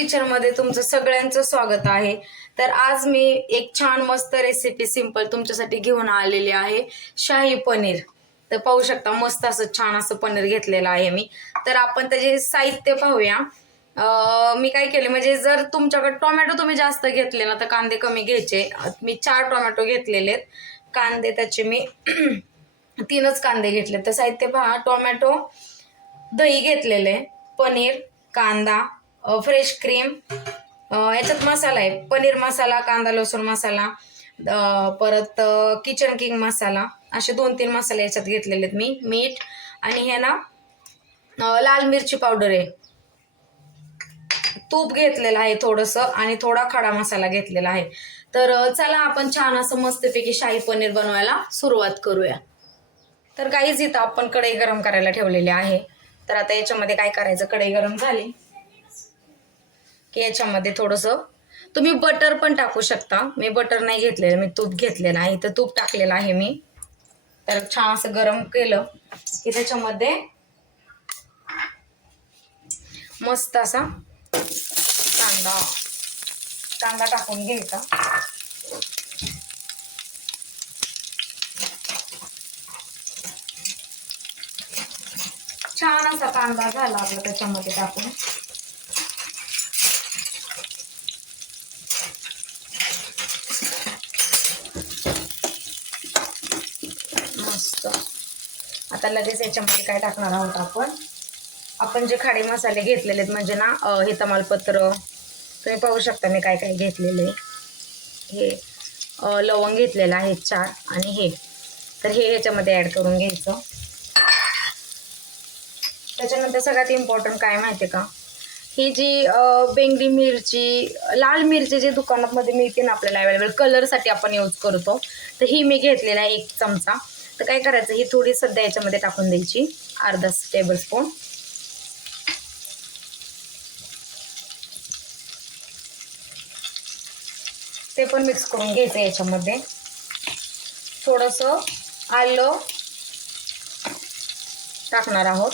किचनमध्ये तुमचं सगळ्यांचं स्वागत आहे. तर आज मी एक छान मस्त रेसिपी सिंपल तुमच्यासाठी घेऊन आलेली आहे. शाही पनीर. तर पाहू शकता मस्त असं छान असं पनीर घेतलेलं आहे मी. तर आपण त्याचे साहित्य पाहूया. मी काय केले म्हणजे जर तुमच्याकडे टोमॅटो तुम्ही जास्त घेतले ना तर कांदे कमी घ्यायचे. मी चार टोमॅटो घेतलेले आहेत. कांदे त्याचे मी तीनच कांदे घेतले. तर साहित्य पहा टोमॅटो दही घेतलेले पनीर कांदा फ्रेश क्रीम याच्यात मसाला आहे. पनीर मसाला कांदा लसूण मसाला परत किचन किंग मसाला. असे दोन तीन मसाले याच्यात घेतलेले आहेत मी. मीठ आणि हे ना लाल मिरची पावडर आहे. तूप घेतलेलं आहे थोडंसं आणि थोडा खडा मसाला घेतलेला आहे. तर चला आपण छान असं मस्तपैकी शाही पनीर बनवायला सुरुवात करूया. तर काहीच इथं आपण कढई गरम करायला ठेवलेली आहे. तर आता याच्यामध्ये काय करायचं? कढई गरम झाली. की याच्यामध्ये थोडंसं. तुम्ही बटर पण टाकू शकता. मी बटर नाही घेतलेलं मी तूप घेतलेलं आहे. इथं तूप टाकलेलं आहे मी. तर छान असं गरम केलं की त्याच्यामध्ये मस्त असा कांदा कांदा टाकून घ्यायचा. छान असा कांदा झाला आपला त्याच्यामध्ये टाकून. मस्त आता लगेच याच्यामध्ये काय टाकणार आहोत आपण? आपण जे खाडे मसाले घेतलेले आहेत म्हणजे ना हे तमालपत्र तुम्ही पाहू शकता मी काय काय घेतलेले हे लवंग घेतलेलं आहे चार आणि हे. तर हे ह्याच्यामध्ये ॲड करून घ्यायचं. त्याच्यानंतर सगळ्यात इम्पॉर्टंट काय माहिती आहे का? ही जी बेंगडी मिरची लाल मिरची जी दुकानामध्ये मिळते ना आपल्याला अवेलेबल कलरसाठी आपण यूज करतो. तर ही मी घेतलेला आहे एक चमचा. तर काय करायचं ही थोडी सध्या याच्यामध्ये टाकून द्यायची अर्धा टेबल स्पून ते पण मिक्स करून घ्यायचं याच्यामध्ये. थोडंसं आलं टाकणार आहोत.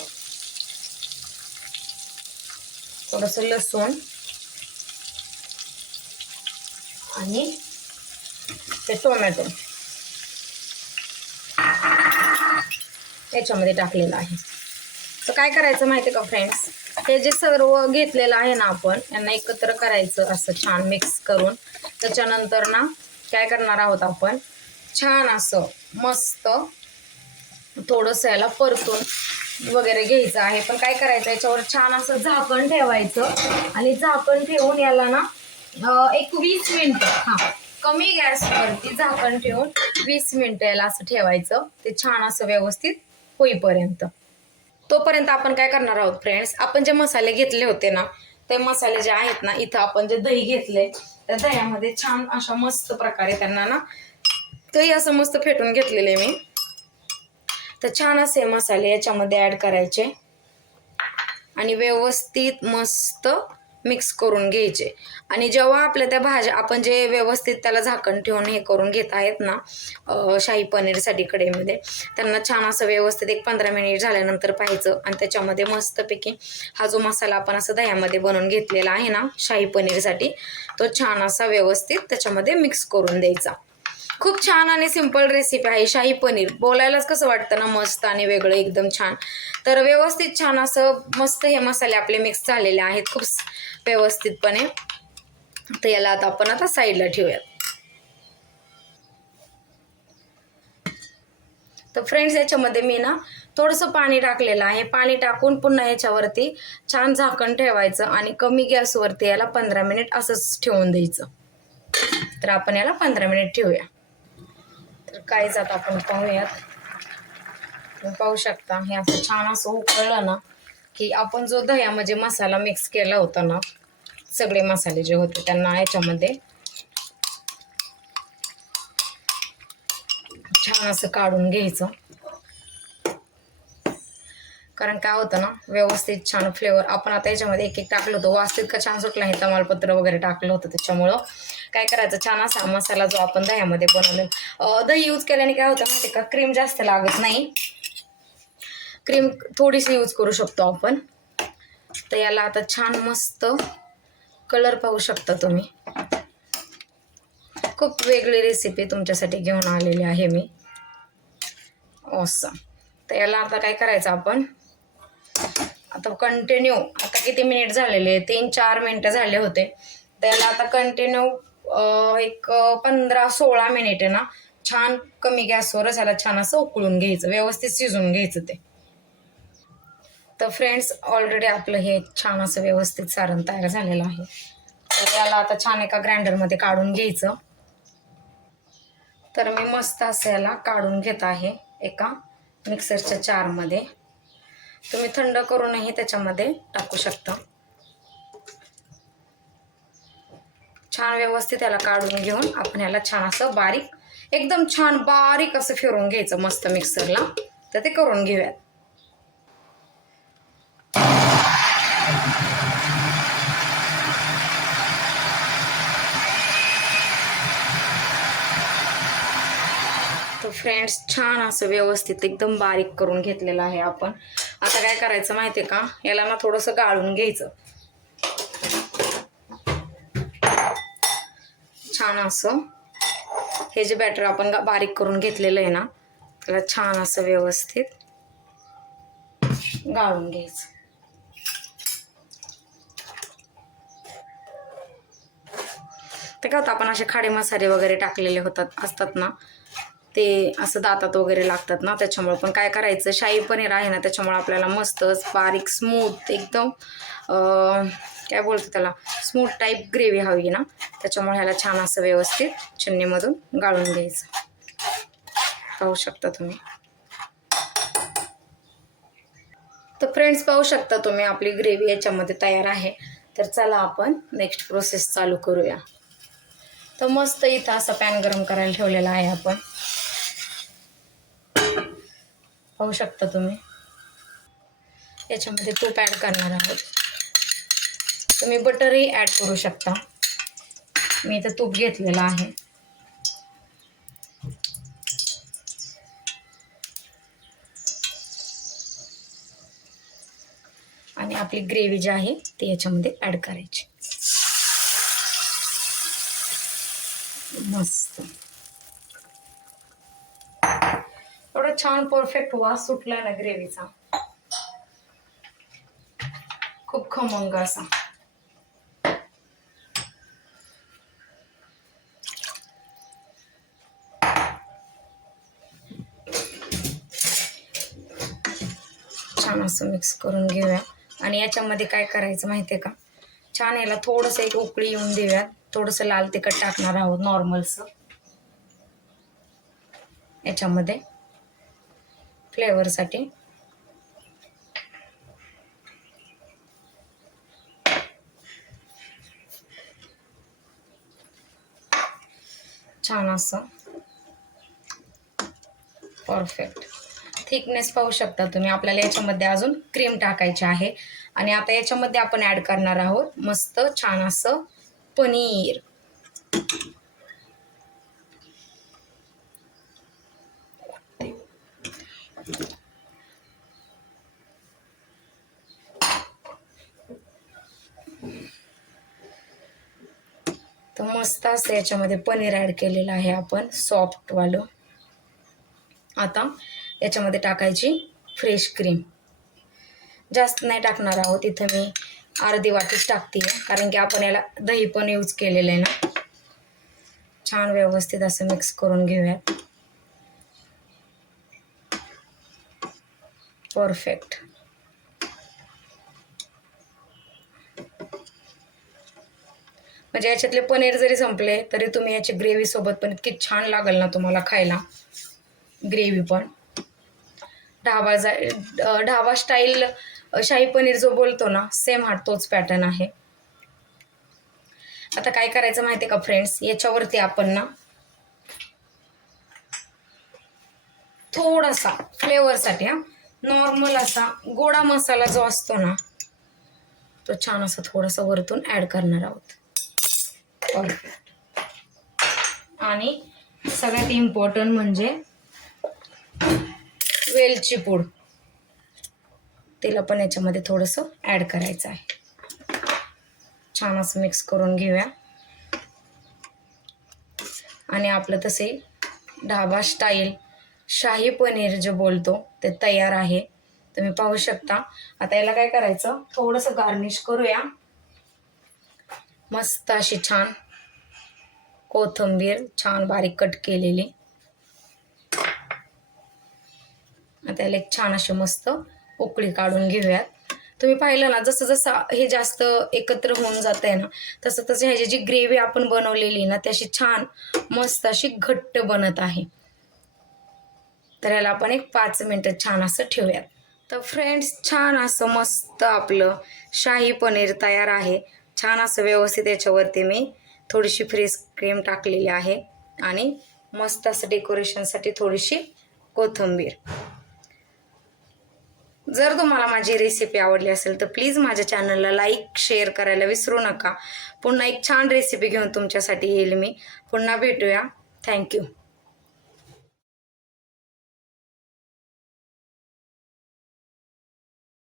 थोडंसं लसूण. आणि ते टोमॅटो. याच्यामध्ये टाकलेलं आहे. तर काय करायचं माहिती का फ्रेंड्स हे जे सर्व घेतलेलं आहे ना आपण यांना एकत्र करायचं असं छान मिक्स करून. त्याच्यानंतर ना काय करणार आहोत आपण? छान असं मस्त थोडंसं याला परतून वगैरे घ्यायचं आहे. पण काय करायचं याच्यावर छान असं झाकण ठेवायचं आणि झाकण ठेवून याला ना एक वीस मिनटं हां कमी गॅसवरती झाकण ठेवून वीस मिनटं याला असं ठेवायचं. ते छान असं व्यवस्थित होईपर्यंत. तोपर्यंत आपण काय करणार आहोत फ्रेंड्स आपण जे मसाले घेतले होते ना ते मसाले जे आहेत ना इथं आपण जे दही घेतले त्या दह्यामध्ये छान अशा मस्त प्रकारे त्यांना ना दही असं मस्त फेटून घेतलेले मी. तर छान असे मसाले याच्यामध्ये ॲड करायचे. आणि व्यवस्थित मस्त मिक्स करून घ्यायचे. आणि जेव्हा आपल्या त्या भाज्या आपण जे व्यवस्थित त्याला झाकण ठेवून हे करून घेत आहेत ना शाही पनीरसाठी कडेमध्ये त्यांना छान असं व्यवस्थित एक पंधरा मिनिट झाल्यानंतर पाहायचं आणि त्याच्यामध्ये मस्तपैकी हा जो मसाला आपण असं दह्यामध्ये बनवून घेतलेला आहे ना शाही पनीरसाठी तो छान असा व्यवस्थित त्याच्यामध्ये मिक्स करून द्यायचा. खूप छान आणि सिंपल रेसिपी आहे शाही पनीर. बोलायलाच कसं वाटतं ना मस्त आणि वेगळं एकदम छान. तर व्यवस्थित छान असं मस्त हे मसाले आपले मिक्स झालेले आहेत. खूप व्यवस्थितपणे. तर याला आता आपण आता साईडला ठेवूयात. तर फ्रेंड्स याच्यामध्ये मी ना थोडंसं पाणी टाकलेलं आहे. पाणी टाकून पुन्हा याच्यावरती छान झाकण ठेवायचं आणि कमी गॅसवरती याला पंधरा मिनिट असंच ठेवून द्यायचं. तर आपण याला पंधरा मिनिट ठेवूया. तर काय जात आपण पाहूयात. पाहू शकता हे असं छान असं उकळलं ना. की आपण जो दह्यामध्ये मसाला मिक्स केला होता ना सगळे मसाले जे होते त्यांना याच्यामध्ये छान असं काढून घ्यायचं. कारण काय होतं ना व्यवस्थित छान फ्लेवर आपण आता याच्यामध्ये एक एक टाकलं होतं. वास इतका छान सुटला आहे तमालपत्र वगैरे टाकलं होतं त्याच्यामुळं. काय करायचं छान असा मसाला जो आपण दह्यामध्ये बनवलं दही यूज केल्याने काय होतं माहिती का? क्रीम जास्त लागत नाही. क्रीम थोडीशी यूज करू शकतो आपण. तर याला आता छान मस्त कलर पाहू शकता तुम्ही. खूप वेगळी रेसिपी तुमच्यासाठी घेऊन आलेली आहे मी. असं तर याला आता काय करायचं आपण? आता कंटिन्यू आता किती मिनिट झालेले? तीन चार मिनिटं झाले होते. तर याला आता कंटिन्यू एक पंधरा सोळा मिनिट आहे ना? छान कमी गॅसवरच याला छान असं उकळून घ्यायचं व्यवस्थित शिजून घ्यायचं ते. तर फ्रेंड्स ऑलरेडी आपलं हे छान असं व्यवस्थित सारण तयार झालेलं आहे. तर याला आता छान एका ग्राइंडरमध्ये काढून घ्यायचं. तर मी मस्त असं याला काढून घेत आहे एका मिक्सरच्या चारमध्ये तुम्ही थंड करूनही त्याच्यामध्ये टाकू शकता. छान व्यवस्थित याला काढून घेऊन आपण याला छान असं बारीक एकदम छान बारीक असं फिरून घ्यायचं मस्त मिक्सरला तर ते करून घेऊयात. फ्रेंड्स छान असं व्यवस्थित एकदम बारीक करून घेतलेलं आहे आपण. आता काय करायचं माहिती आहे का? याला ना थोडंसं गाळून घ्यायचं. छान असं. हे जे बॅटर आपण बारीक करून घेतलेलं आहे ना त्याला छान असं व्यवस्थित गाळून घ्यायचं. ते काय होतं आपण असे खाडे मसाले वगैरे टाकलेले होतात असतात ना ते असं दातात वगैरे लागतात ना त्याच्यामुळं. पण काय करायचं? शाही पनीर आहे ना त्याच्यामुळं आपल्याला मस्तच बारीक स्मूथ एकदम काय बोलतो त्याला? स्मूथ टाईप ग्रेव्ही हवी ना. त्याच्यामुळे ह्याला छान असं व्यवस्थित चिन्नीमधून गाळून घ्यायचं. पाहू शकता तुम्ही. तर फ्रेंड्स पाहू शकता तुम्ही आपली ग्रेव्ही याच्यामध्ये तयार आहे. तर चला आपण नेक्स्ट प्रोसेस चालू करूया. तर मस्त इथं असं पॅन गरम करायला ठेवलेला आहे आपण. पाहू शकता तुम्ही. याच्यामध्ये तूप ॲड करणार आहोत. तुम्ही बटरही ॲड करू शकता. मी इथं तूप घेतलेलं आहे. आणि आपली ग्रेव्ही जी आहे ती याच्यामध्ये ॲड करायची. मस्त. छान परफेक्ट वास सुटला ना ग्रेव्हीचा. खूप खमंग असा. छान असं मिक्स करून घेऊया. आणि याच्यामध्ये काय करायचं माहिती आहे का? छान याला थोडंसं एक उकळी येऊन देऊयात. थोडंसं लाल तिखट टाकणार आहोत नॉर्मलचं याच्यामध्ये. फ्लेवरसाठी. छान असं. परफेक्ट थिकनेस पाहू शकता तुम्ही. आपल्याला याच्यामध्ये अजून क्रीम टाकायची आहे. आणि आता याच्यामध्ये आपण ॲड करणार आहोत मस्त छान असं पनीर. तर मस्त असं याच्यामध्ये पनीर ॲड केलेलं आहे आपण सॉफ्टवालं आता याच्यामध्ये टाकायची फ्रेश क्रीम जास्त नाही टाकणार आहोत इथं मी अर्धी वाटीच टाकते कारण की आपण याला दही पण यूज केलेलं आहे ना. छान व्यवस्थित असं मिक्स करून घेऊयात. परफेक्ट म्हणजे याच्यातले पनीर जरी संपले तरी तुम्ही याची ग्रेव्ही सोबत पण इतकी छान लागेल ना तुम्हाला खायला. ग्रेव्ही पण. ढाबा जा ढाबा स्टाईल शाही पनीर जो बोलतो ना सेम हा तोच पॅटर्न आहे. आता काय करायचं माहिती आहे का फ्रेंड्स याच्यावरती आपण ना थोडासा फ्लेवरसाठी हा नॉर्मल असा गोडा मसाला जो असतो ना तो छान असा थोडासा वरतून ॲड करणार आहोत. परफेक्ट आणि सगळ्यात इम्पॉर्टंट म्हणजे वेलची पूड. तिला पण याच्यामध्ये थोडंसं ॲड करायचं आहे. छान असं मिक्स करून घेऊया. आणि आपलं तसे ढाबा स्टाईल शाही पनीर जे बोलतो ते तयार आहे. तुम्ही पाहू शकता. आता याला काय करायचं? थोडंसं गार्निश करूया. मस्त अशी छान कोथिंबीर छान बारीक कट केलेली. आता एक छान अशी मस्त उकळी काढून घेऊयात. तुम्ही पाहिलं ना जसं जसं हे जास्त एकत्र होऊन जात आहे ना तसं तसं ह्याची जी ग्रेव्ही आपण बनवलेली ना त्याशी छान मस्त अशी घट्ट बनत आहे. तर याला आपण एक पाच मिनटं छान असं ठेवूयात. तर फ्रेंड्स छान असं मस्त आपलं शाही पनीर तयार आहे. छान असं व्यवस्थित याच्यावरती मी थोडीशी फ्रेश क्रीम टाकलेली आहे आणि मस्त असं डेकोरेशनसाठी थोडीशी कोथिंबीर. जर तुम्हाला माझी रेसिपी आवडली असेल तर प्लीज माझ्या चॅनलला लाईक शेअर करायला विसरू नका. पुन्हा एक छान रेसिपी घेऊन तुमच्यासाठी येईल मी. पुन्हा भेटूया. थँक्यू